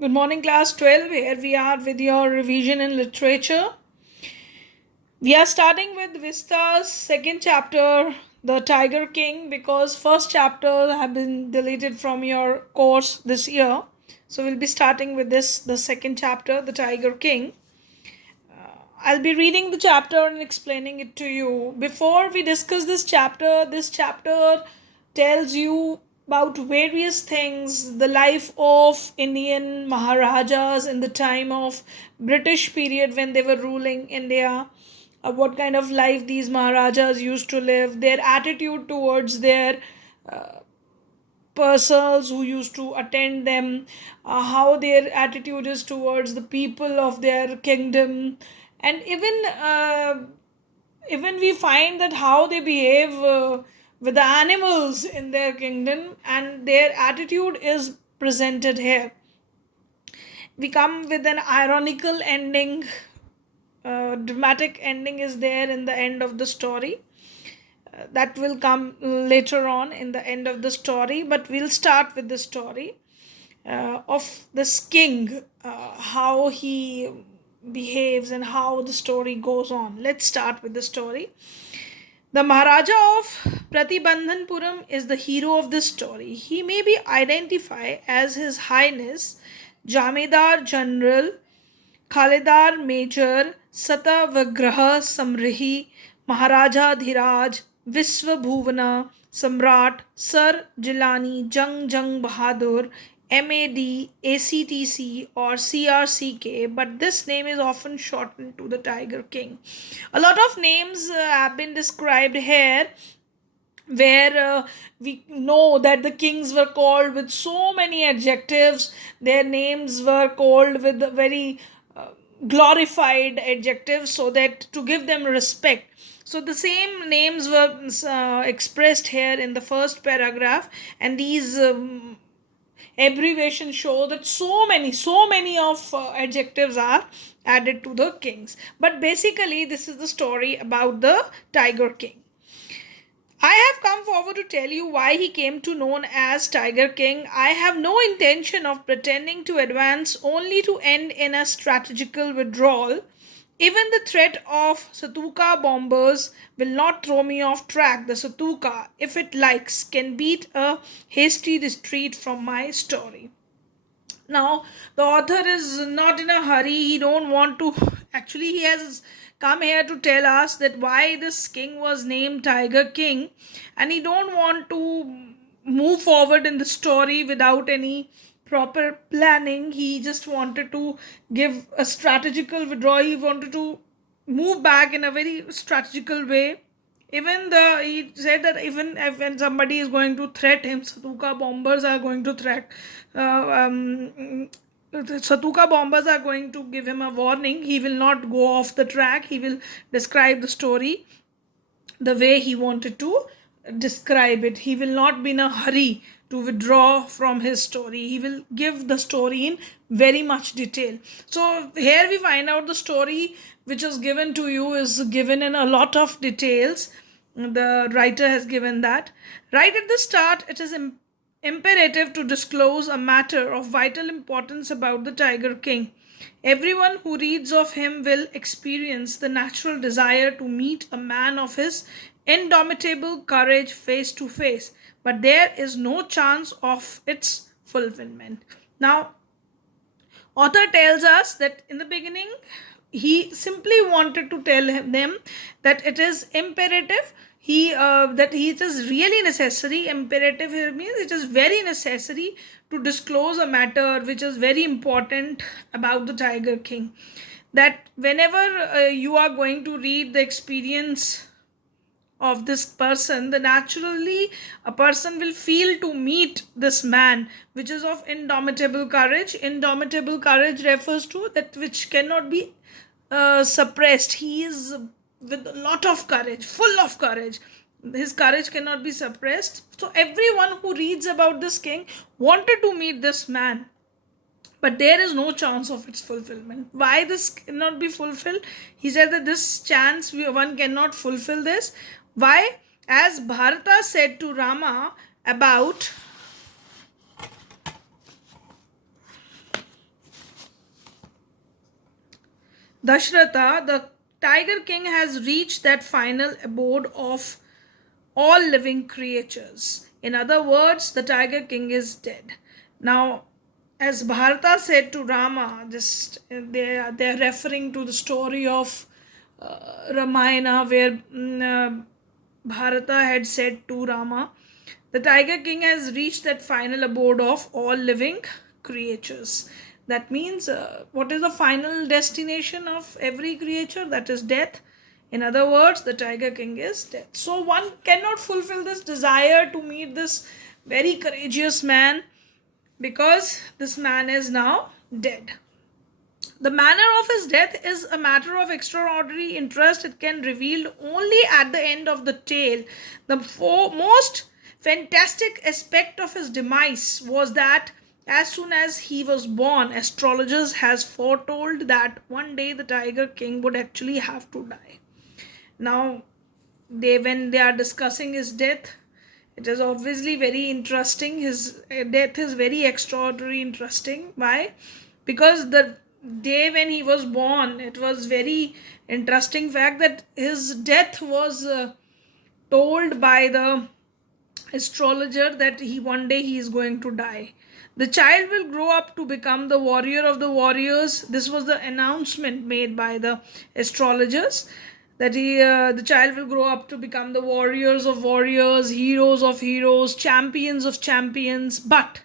Good morning, class 12. Here we are with your revision in literature. We are starting with Vista's second chapter, The Tiger King, because first chapter have been deleted from your course this year. So we'll be starting with the second chapter, The Tiger King. I'll be reading the chapter and explaining it to you. Before we discuss this chapter tells you about various things, the life of Indian Maharajas in the time of British period when they were ruling India, what kind of life these Maharajas used to live, their attitude towards their persons who used to attend them, how their attitude is towards the people of their kingdom, and even we find that how they behave with the animals in their kingdom, and their attitude is presented here. We come with an ironical ending. Dramatic ending is there in the end of the story. That will come later on in the end of the story, but we'll start with the story of this king, how he behaves and how the story goes on. Let's start with the story. The Maharaja of Pratibandhanpuram is the hero of this story. He may be identified as His Highness Jamidar General Khalidar Major Sata Vigraha Samrihi Maharaja Dhiraj Visva Bhuvana Samrat Sir Jilani Jung Bahadur MAD ACTC or CRCK, but this name is often shortened to the Tiger King. A lot of names have been described here where we know that the kings were called with so many adjectives. Their names were called with very glorified adjectives so that to give them respect. So the same names were expressed here in the first paragraph, and these abbreviations show that so many of adjectives are added to the kings. But basically this is the story about the Tiger King. I have come forward to tell you why he came to known as Tiger King. I have no intention of pretending to advance only to end in a strategical withdrawal. Even the threat of Satuka bombers will not throw me off track. The Satuka, if it likes, can beat a hasty retreat from my story. Now the author is not in a hurry. He don't want to, actually he has come here to tell us that why this king was named Tiger King, and he don't want to move forward in the story without any proper planning. He just wanted to give a strategical withdrawal. He wanted to move back in a very strategical way. Even he said that even if when somebody is going to threat him, Satuka bombers are going to threat. Uh, um, Satuka bombers are going to give him a warning. He will not go off the track. He will describe the story the way he wanted to describe it. He will not be in a hurry to withdraw from his story. He will give the story in very much detail. So here we find out the story which is given to you is given in a lot of details. The writer has given that. Right at the start, it is imperative to disclose a matter of vital importance about the Tiger King. Everyone who reads of him will experience the natural desire to meet a man of his indomitable courage face to face, but there is no chance of its fulfillment. Now, author tells us that in the beginning he simply wanted to tell them that it is imperative, it is really necessary. Imperative here means it is very necessary to disclose a matter which is very important about the Tiger King, that whenever you are going to read the experience of this person, then naturally a person will feel to meet this man which is of indomitable courage. Indomitable courage refers to that which cannot be suppressed. He is with a lot of courage, full of courage. His courage cannot be suppressed. So everyone who reads about this king wanted to meet this man, but there is no chance of its fulfillment. Why this cannot be fulfilled? He said that this chance one cannot fulfill this. Why? As Bharata said to Rama about Dashratha, the Tiger King, has reached that final abode of all living creatures. In other words, the Tiger King is dead. Now, as Bharata said to Rama, just they are referring to the story of Ramayana, where Bharata had said to Rama, the Tiger King has reached that final abode of all living creatures. That means, what is the final destination of every creature? That is death. In other words, the Tiger King is death. So one cannot fulfill this desire to meet this very courageous man because this man is now dead. The manner of his death is a matter of extraordinary interest. It can revealed only at the end of the tale. The most fantastic aspect of his demise was that as soon as he was born, astrologers has foretold that one day the Tiger King would actually have to die. Now, when they are discussing his death, it is obviously very interesting. His death is very extraordinary interesting. Why? Because the day when he was born, it was very interesting fact that his death was told by the astrologer that he one day he is going to die. The child will grow up to become the warrior of the warriors. This was the announcement made by the astrologers, that the child will grow up to become the warriors of warriors, heroes of heroes, champions of champions. But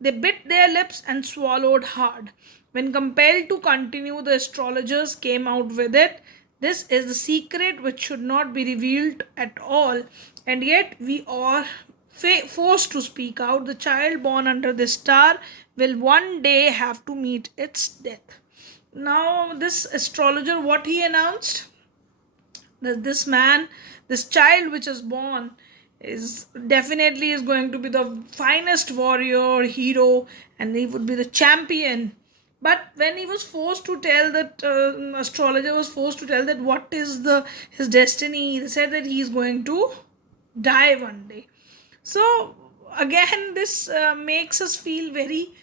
they bit their lips and swallowed hard. When compelled to continue, the astrologers came out with it. This is the secret which should not be revealed at all, and yet we are forced to speak out. The child born under this star will one day have to meet its death. Now, this astrologer, what he announced? That this man, this child which is born, is definitely is going to be the finest warrior hero, and he would be the champion. But when he was forced to tell that, astrologer was forced to tell that what is the his destiny, he said that he is going to die one day. So again, this makes us feel very,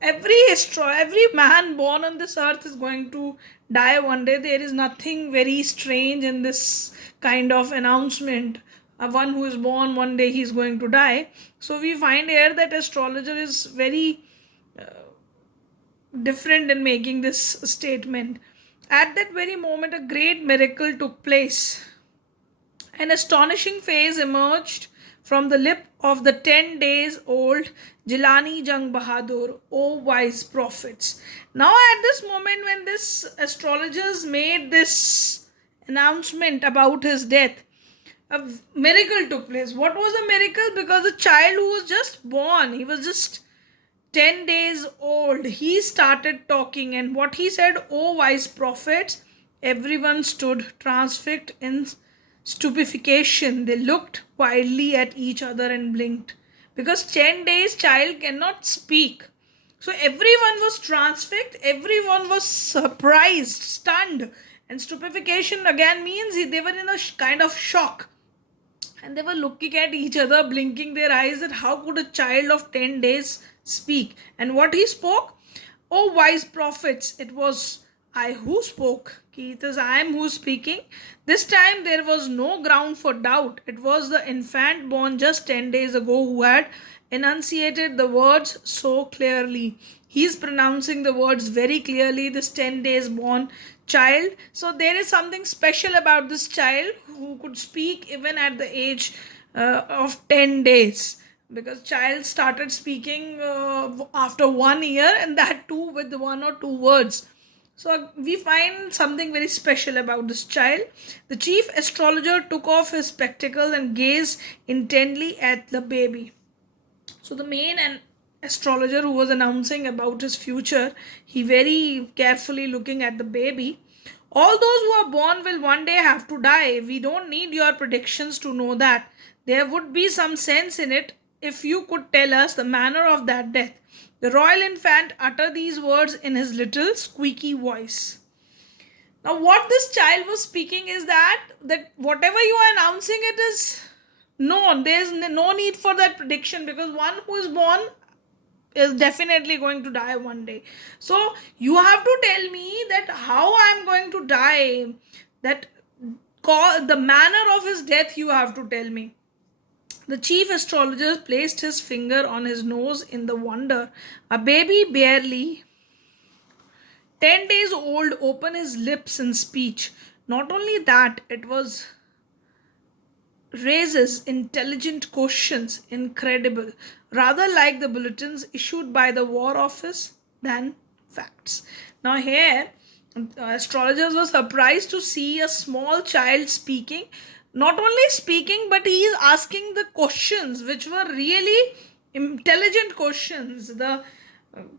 every man born on this earth is going to die one day. There is nothing very strange in this kind of announcement. One who is born one day he is going to die. So we find here that astrologer is very different in making this statement. At that very moment, a great miracle took place. An astonishing face emerged from the lip of the 10 days old Jilani Jang Bahadur, O wise prophets. Now, at this moment, when this astrologers made this announcement about his death, a miracle took place. What was a miracle? Because the child who was just born, he was just 10 days old, he started talking, and what he said, O wise prophets, everyone stood transfixed in stupefaction. They looked wildly at each other and blinked. Because 10 days child cannot speak. So everyone was transfixed, everyone was surprised, stunned. And stupefaction again means they were in a kind of shock. And they were looking at each other, blinking their eyes, that how could a child of 10 days speak? And what he spoke? O wise prophets, it was I who spoke. It is I am who speaking. This time there was no ground for doubt. It was the infant born just 10 days ago who had enunciated the words so clearly. He is pronouncing the words very clearly, this 10 days born child. So there is something special about this child who could speak even at the age of 10 days, because child started speaking after 1 year, and that too with one or two words. So we find something very special about this child. The chief astrologer took off his spectacles and gazed intently at the baby. So the main and astrologer who was announcing about his future, he very carefully looking at the baby. All those who are born will one day have to die. We don't need your predictions to know that. There would be some sense in it if you could tell us the manner of that death. The royal infant uttered these words in his little squeaky voice. Now, what this child was speaking is that whatever you are announcing, it is known. There is no need for that prediction, because one who is born, is definitely going to die one day. So you have to tell me that how I'm going to die, that the manner of his death you have to tell me. The chief astrologer placed his finger on his nose in the wonder. A baby barely 10 days old opened his lips in speech. Not only that, it was raises intelligent questions, incredible, rather like the bulletins issued by the War Office than facts. Now, here, astrologers were surprised to see a small child speaking. Not only speaking, but he is asking the questions which were really intelligent questions. The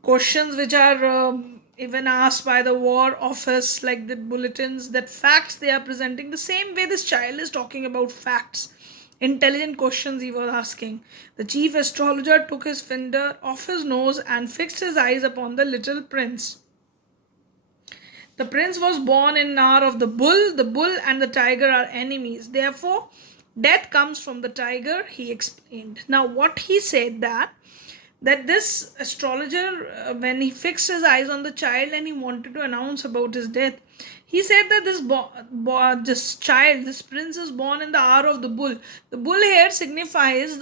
questions which are even asked by the War Office, like the bulletins, that facts they are presenting, the same way this child is talking about facts. Intelligent questions he was asking. The chief astrologer took his finger off his nose and fixed his eyes upon the little prince. The prince was born in an hour of the bull. The bull and the tiger are enemies. Therefore, death comes from the tiger, he explained. Now, what he said that this astrologer, when he fixed his eyes on the child and he wanted to announce about his death, he said that this child, this prince, is born in the hour of the bull. The bull here signifies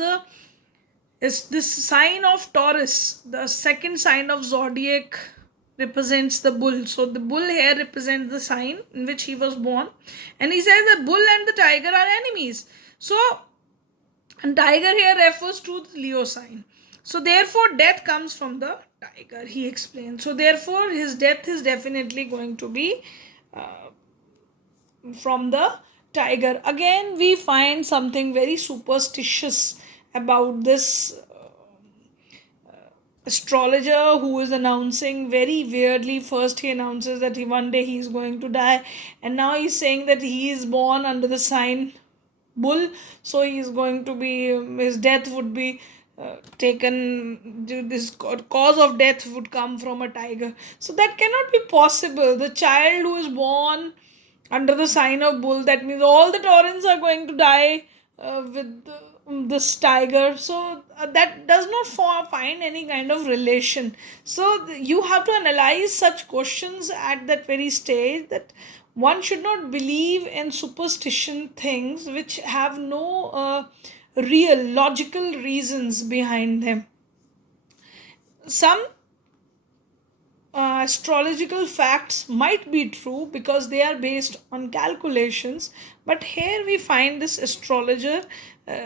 is this sign of Taurus, the second sign of zodiac, represents the bull. So the bull here represents the sign in which he was born, and he says the bull and the tiger are enemies. So, and tiger here refers to the Leo sign. So therefore, death comes from the tiger, he explained. So therefore, his death is definitely going to be from the tiger. Again, we find something very superstitious about this astrologer who is announcing very weirdly. First he announces that one day he is going to die, and now he's saying that he is born under the sign bull, so he is going to be, his death would be taken, this cause of death would come from a tiger. So that cannot be possible. The child who is born under the sign of bull, that means all the Taurans are going to die with this tiger. So that does not find any kind of relation. So you have to analyze such questions at that very stage, that one should not believe in superstition things which have no real logical reasons behind them. Some astrological facts might be true because they are based on calculations, but here we find this astrologer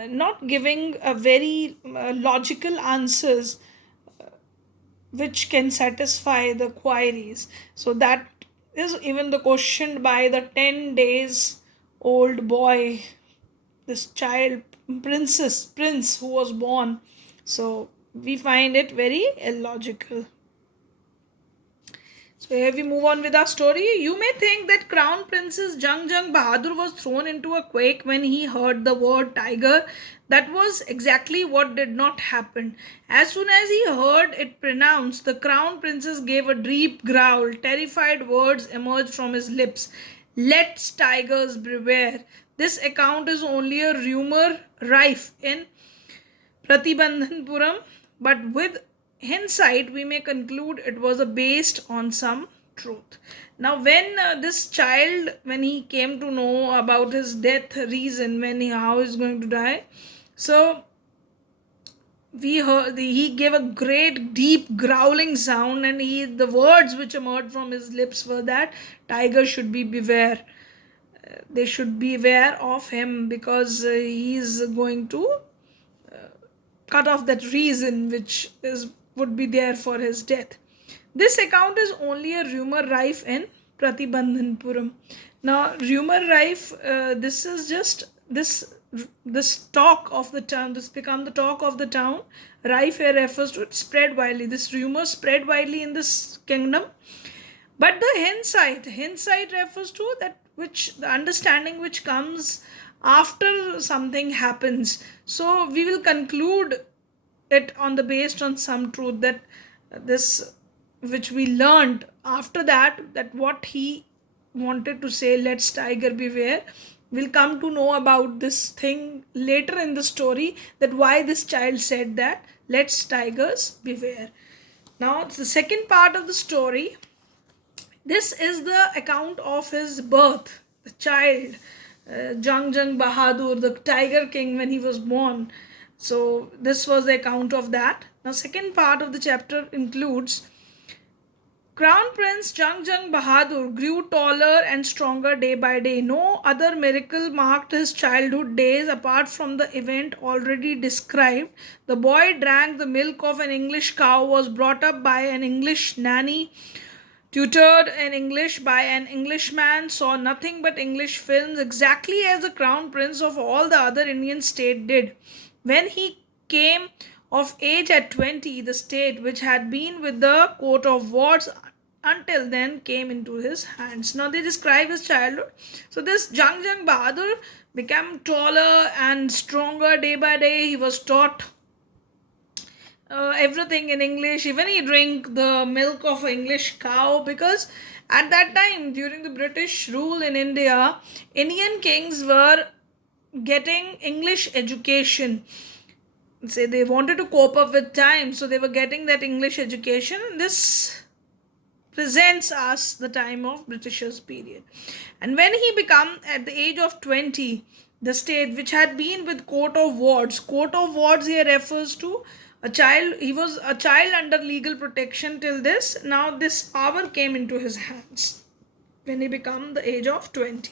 not giving a very logical answers which can satisfy the queries. So that is even the question by the 10 days old boy, this child prince who was born. So we find it very illogical. So here we move on with our story. You may think that Crown Princess Jung Bahadur was thrown into a quake when he heard the word tiger. That was exactly what did not happen. As soon as he heard it pronounced, the Crown Princess gave a deep growl. Terrified words emerged from his lips. Let tigers beware. This account is only a rumor rife in Pratibandhanpuram, but with hindsight, we may conclude it was based on some truth. Now, when this child, when he came to know about his death reason, how he's going to die, so we heard he gave a great deep growling sound, and the words which emerged from his lips were that tiger should be beware. They should be aware of him because he is going to cut off that reason which would be there for his death. This account is only a rumor rife in Pratibandhanpuram. Now, rumor rife, this is just this talk of the town. This become the talk of the town. Rife here refers to it spread widely. This rumor spread widely in this kingdom. But the hindsight refers to that which the understanding which comes after something happens. So we will conclude it on the based on some truth, that this which we learned after that what he wanted to say, let's tiger beware, We'll come to know about this thing later in the story, that why this child said that, let's tigers beware. Now, the second part of the story, this is the account of his birth, the child, Jung Jung Bahadur, the Tiger King, when he was born. So, this was the account of that. Now, second part of the chapter includes Crown Prince Jung Jung Bahadur grew taller and stronger day by day. No other miracle marked his childhood days apart from the event already described. The boy drank the milk of an English cow, was brought up by an English nanny, tutored in English by an Englishman, saw nothing but English films, exactly as the crown prince of all the other Indian states did. When he came of age at 20, the state, which had been with the court of wards until then, came into his hands. Now they describe his childhood. So this Jung Jung Bahadur became taller and stronger day by day. He was taught everything in English. Even he drank the milk of an English cow, because at that time, during the British rule in India, Indian kings were getting English education. Say they wanted to cope up with time, so they were getting that English education. And this presents us the time of Britishers period. And when he became at the age of 20, the state which had been with court of wards here refers to a child. He was a child under legal protection till this. Now this power came into his hands when he became the age of 20.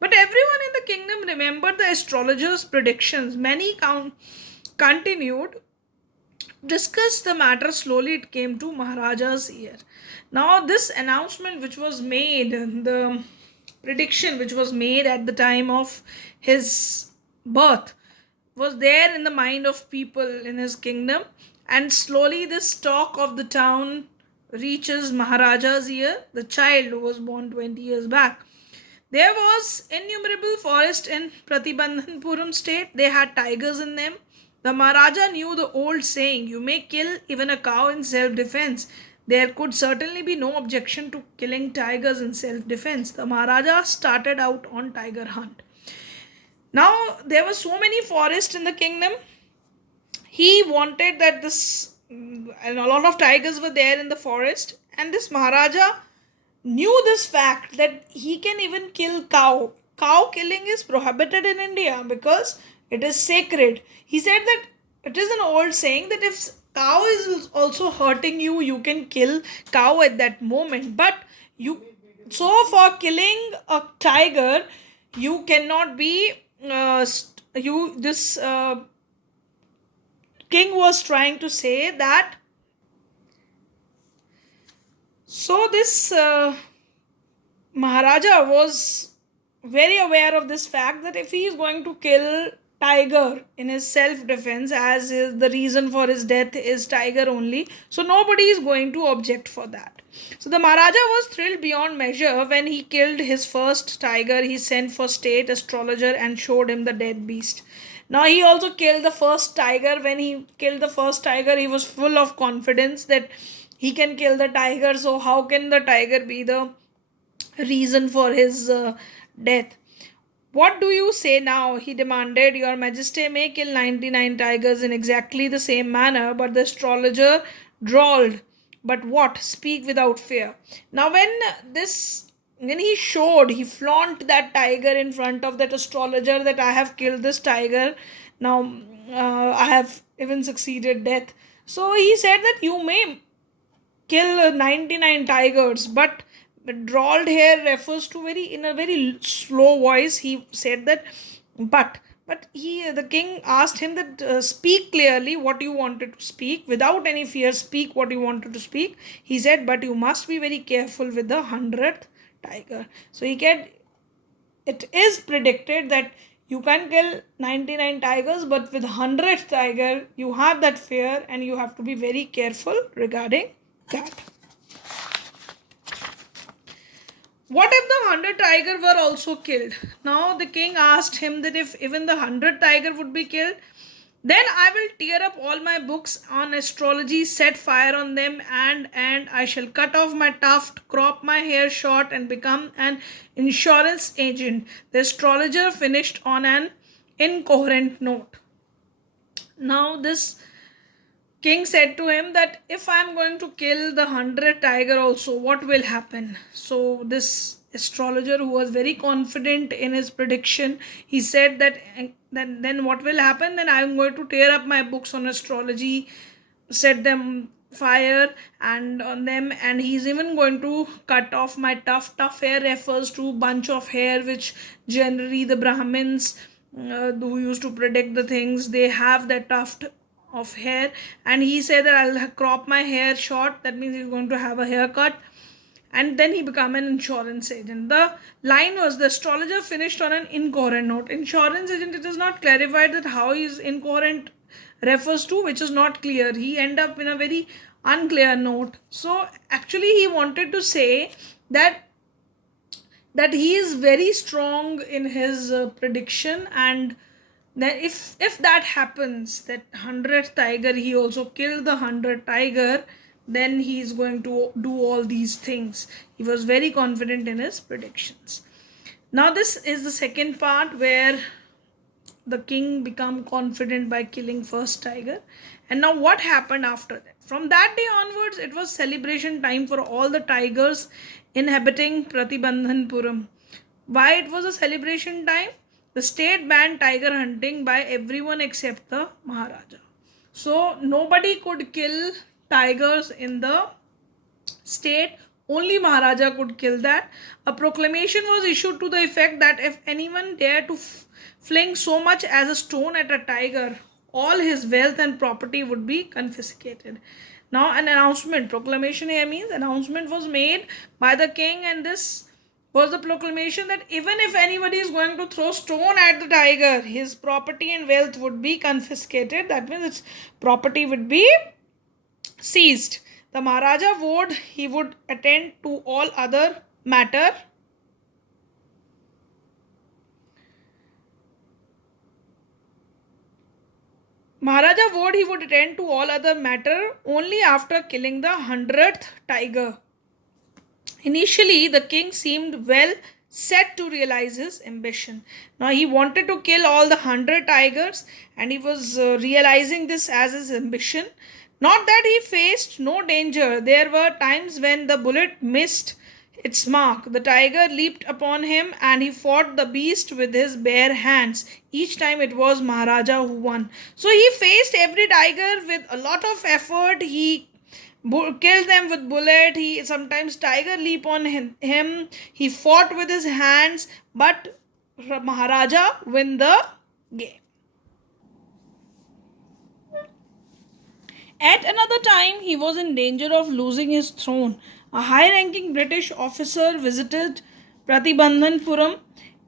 But everyone in the kingdom remembered the astrologer's predictions. Many continued discuss the matter. Slowly it came to Maharaja's ear. Now this announcement which was made, the prediction which was made at the time of his birth, was there in the mind of people in his kingdom, and slowly this talk of the town reaches Maharaja's ear, the child who was born 20 years back. There was innumerable forest in Pratibandhanpuram state. They had tigers in them. The Maharaja knew the old saying, you may kill even a cow in self-defense. There could certainly be no objection to killing tigers in self-defense. The Maharaja started out on tiger hunt. Now, there were so many forests in the kingdom. He wanted that and a lot of tigers were there in the forest. And this Maharaja knew this fact that he can even kill cow. Cow killing is prohibited in India because it is sacred. He said that it is an old saying that if cow is also hurting you, you can kill cow at that moment. But so for killing a tiger, you cannot be this king was trying to say that. So this Maharaja was very aware of this fact that if he is going to kill tiger in his self-defense, as is the reason for his death is tiger only, so nobody is going to object for that. So the Maharaja was thrilled beyond measure. When he killed his first tiger, he sent for state astrologer and showed him the dead beast. Now he also killed the first tiger. When he killed the first tiger, he was full of confidence that he can kill the tiger. So how can the tiger be the reason for his death? What do you say now? He demanded. Your Majesty may kill 99 tigers in exactly the same manner. But the astrologer drawled, but what? Speak without fear. Now when he showed, he flaunt that tiger in front of that astrologer that I have killed this tiger. Now I have even succeeded death. So he said that you may kill 99 tigers, but drawled here refers to in a very slow voice. He said that, but the king asked him that speak clearly what you wanted to speak without any fear. Speak what you wanted to speak. He said, but you must be very careful with the 100th tiger. So it is predicted that you can kill 99 tigers, but with 100th tiger you have that fear and you have to be very careful regarding that. What if the 100 tiger were also killed? Now the king asked him that if even the 100 tiger would be killed. Then I will tear up all my books on astrology, set fire on them, and I shall cut off my tuft, crop my hair short, and become an insurance agent. The astrologer finished on an incoherent note. Now this king said to him that if I am going to kill the 100 tiger also, what will happen? So this astrologer, who was very confident in his prediction, he said that then what will happen? Then I am going to tear up my books on astrology, set them fire and on them, and he's even going to cut off my tough hair refers to bunch of hair which generally the Brahmins who used to predict the things, they have that tuft of hair. And he said that I'll crop my hair short, that means he's going to have a haircut, and then he became an insurance agent. The line was, the astrologer finished on an incoherent note. Insurance agent, it is not clarified that how is incoherent refers to, which is not clear. He end up in a very unclear note. So actually he wanted to say that he is very strong in his prediction, and then if that happens, that 100th tiger, he also killed the 100th tiger, then he is going to do all these things. He was very confident in his predictions. Now this is the second part where the king became confident by killing first tiger. And now what happened after that? From that day onwards, it was celebration time for all the tigers inhabiting Pratibandhanpuram. Why it was a celebration time? The state banned tiger hunting by everyone except the Maharaja. So nobody could kill tigers in the state, only Maharaja could kill that. A proclamation was issued to the effect that if anyone dared to fling so much as a stone at a tiger, all his wealth and property would be confiscated. Now an announcement, proclamation here means announcement, was made by the king, and this was the proclamation that even if anybody is going to throw stone at the tiger, his property and wealth would be confiscated. That means its property would be seized. The Maharaja vowed he would attend to all other matter. Maharaja vowed he would attend to all other matter only after killing the 100th tiger. Initially, the king seemed well set to realize his ambition. Now, he wanted to kill all the 100 tigers, and he was realizing this as his ambition. Not that he faced no danger. There were times when the bullet missed its mark. The tiger leaped upon him and he fought the beast with his bare hands. Each time it was Maharaja who won. So he faced every tiger with a lot of effort. He killed them with bullet. He sometimes tiger leap on him. He fought with his hands, but Maharaja win the game. At another time, he was in danger of losing his throne. A high ranking British officer visited Pratibandhanpuram,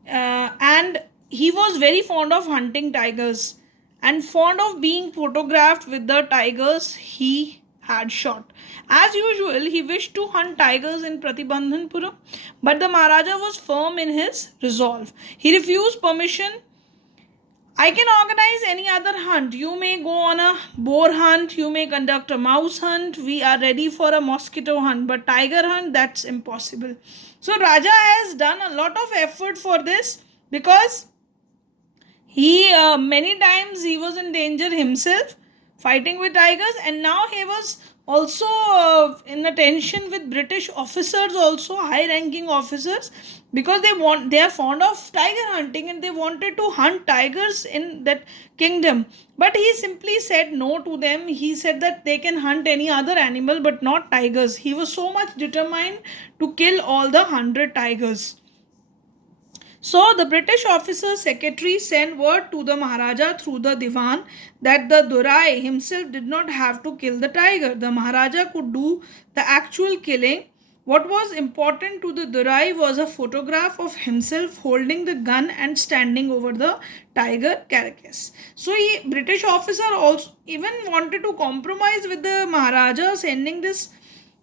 and he was very fond of hunting tigers and fond of being photographed with the tigers he had shot. As usual, he wished to hunt tigers in Pratibandhanpuram, but the Maharaja was firm in his resolve. He refused permission. I can organize any other hunt. You may go on a boar hunt, you may conduct a mouse hunt. We are ready for a mosquito hunt, but tiger hunt, that's impossible. So Raja has done a lot of effort for this, because he many times he was in danger himself fighting with tigers, and now he was also in a tension with British officers, also high ranking officers, because they are fond of tiger hunting and they wanted to hunt tigers in that kingdom. But he simply said no to them. He said that they can hunt any other animal but not tigers. He was so much determined to kill all the 100 tigers. So the British officer secretary sent word to the Maharaja through the Diwan that the Durai himself did not have to kill the tiger. The Maharaja could do the actual killing. What was important to the Durai was a photograph of himself holding the gun and standing over the tiger carcass. So British officer also even wanted to compromise with the Maharaja, sending this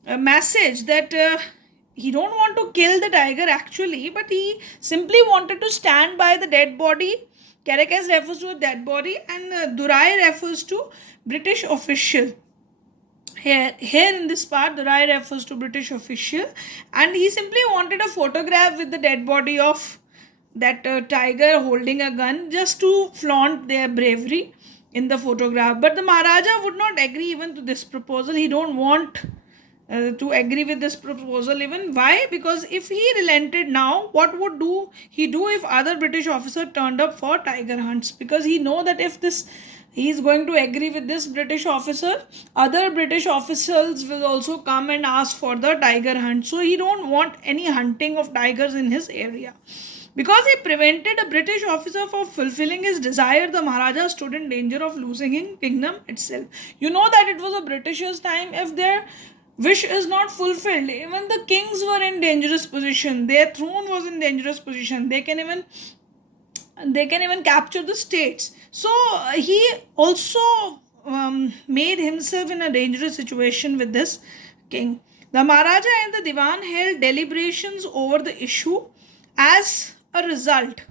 message that he don't want to kill the tiger actually, but he simply wanted to stand by the dead body Caracas refers to a dead body, and Durai refers to British official. Here in this part, Durai refers to British official, and he simply wanted a photograph with the dead body of that tiger holding a gun, just to flaunt their bravery in the photograph. But the Maharaja would not agree even to this proposal. He don't want to agree with this proposal even. Why? Because if he relented now, what would he do if other British officer turned up for tiger hunts? Because he know that if this he is going to agree with this British officer, other British officials will also come and ask for the tiger hunt. So he don't want any hunting of tigers in his area. Because he prevented a British officer from fulfilling his desire, the Maharaja stood in danger of losing his kingdom itself. You know that it was a Britishers' time. If their wish is not fulfilled, even the kings were in dangerous position. Their throne was in dangerous position. They can even capture the states. So he also made himself in a dangerous situation with this king. The Maharaja and the Diwan held deliberations over the issue. As a result,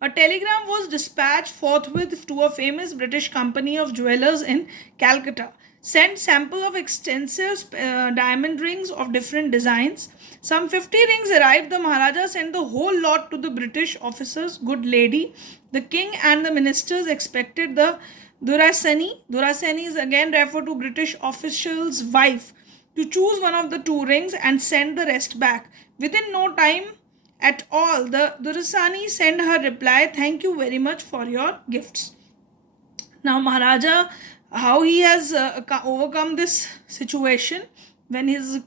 a telegram was dispatched forthwith to a famous British company of jewelers in Calcutta. Sent sample of extensive diamond rings of different designs. Some 50 rings arrived. The Maharaja sent the whole lot to the British officers. Good lady. The king and the ministers expected the Durasani. Durasani is again referred to British official's wife, to choose one of the two rings and send the rest back. Within no time at all, the Durasani sent her reply, "Thank you very much for your gifts." Now Maharaja, how he has overcome this situation when his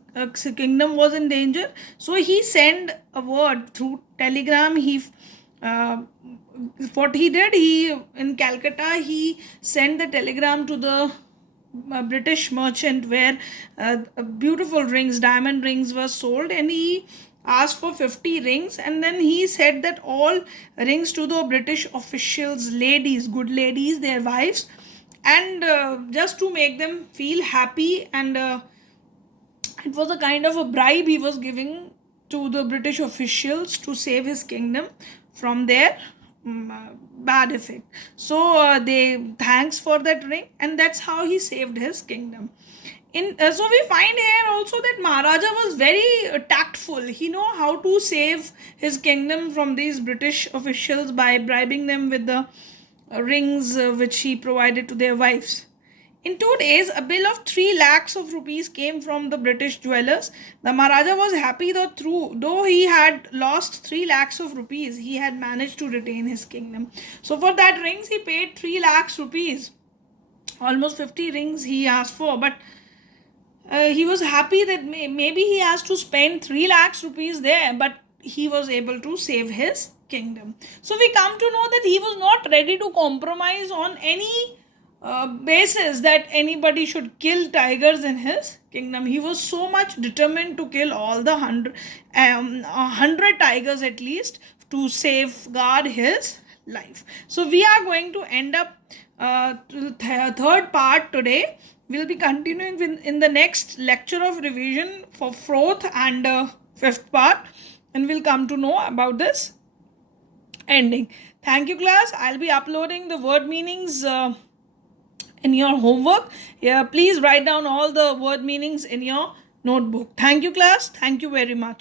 kingdom was in danger. So he sent a word through telegram. What he did, he in Calcutta, he sent the telegram to the British merchant where beautiful rings, diamond rings were sold, and he asked for 50 rings, and then he said that all rings to the British officials, ladies, good ladies, their wives, and just to make them feel happy, and it was a kind of a bribe he was giving to the British officials to save his kingdom from their bad effect. So they thanks for that ring, and that's how he saved his kingdom. So we find here also that Maharaja was very tactful. He know how to save his kingdom from these British officials by bribing them with the rings which he provided to their wives. In 2 days, a bill of 3 lakhs of rupees came from the British jewelers. The Maharaja was happy though he had lost 3 lakhs of rupees, he had managed to retain his kingdom. So for that rings, he paid 3 lakhs rupees. Almost 50 rings he asked for, but he was happy that maybe he has to spend 3 lakhs rupees there, but he was able to save his kingdom. So we come to know that he was not ready to compromise on any basis that anybody should kill tigers in his kingdom. He was so much determined to kill all the 100 tigers at least to safeguard his life. So we are going to end up to the third part today. We'll be continuing in the next lecture of revision for fourth and fifth part, and we'll come to know about this ending. Thank you, class. I'll be uploading the word meanings in your homework. Please write down all the word meanings in your notebook. Thank you, class. Thank you very much.